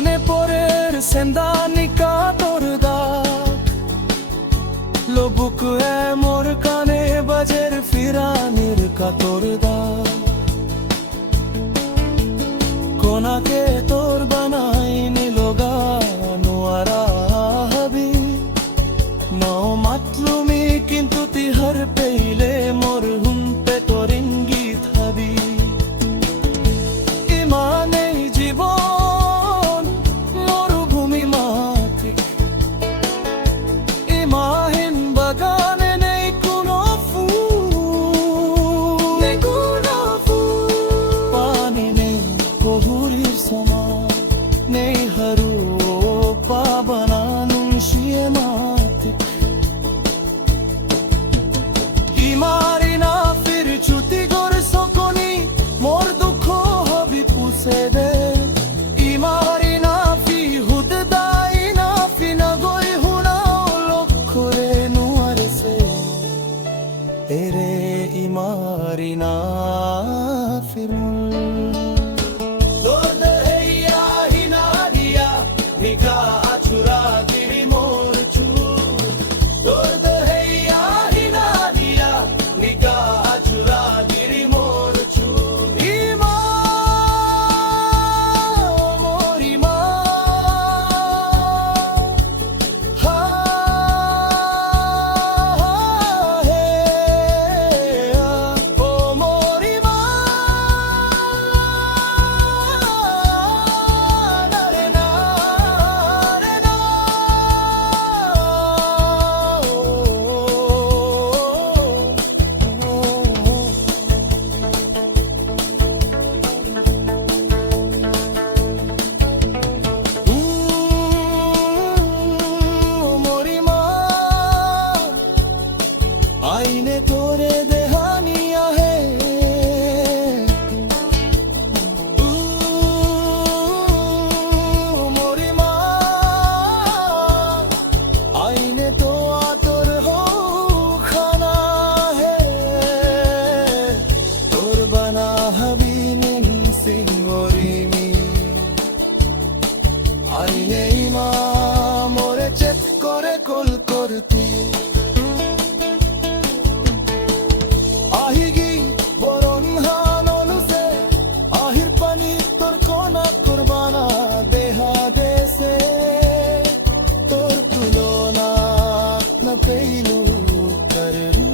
মনে পরের সেন্দানিকা তোর দাগ লোবুক মোর কানে বাজের ফিরানির কাতর দাগ কোনাকে তোর বানাই নিলোগা নোয়ারা হাবি নও মাতলুমি কিন্তু তিহার পেইলে মোর হুম্পে তোর ইঙ্গিত হাবি ইমানে জীবন মরুভূমি মাতৃক ইমাহীন বাগানে নেই কোনো ফুল পানি নেই বহুরির সমান নেই হারু পাবনানুন শিয়ে মাতৃক ইমারি না ফির চুতি গর সকনি মোর দুঃখ হবি পুষে দে ইমারি না ফি হুদ দাই না ফি না গই হুনাও লক্ষ্য রে নুয়ারে সে এরে ইমারি না ফির आईने तोरे देहानिया है मोरी माँ आईने तो आतोर हो खाना है तोर बना हबीन सिंगोरी मी आईने इमा मोरे चेत करे कल करती আহিগি বরণ হান অনুসে আহির পানি তোর কোনা কুরবানা দেহা দেশে তোর তুলনা না পেইলু করু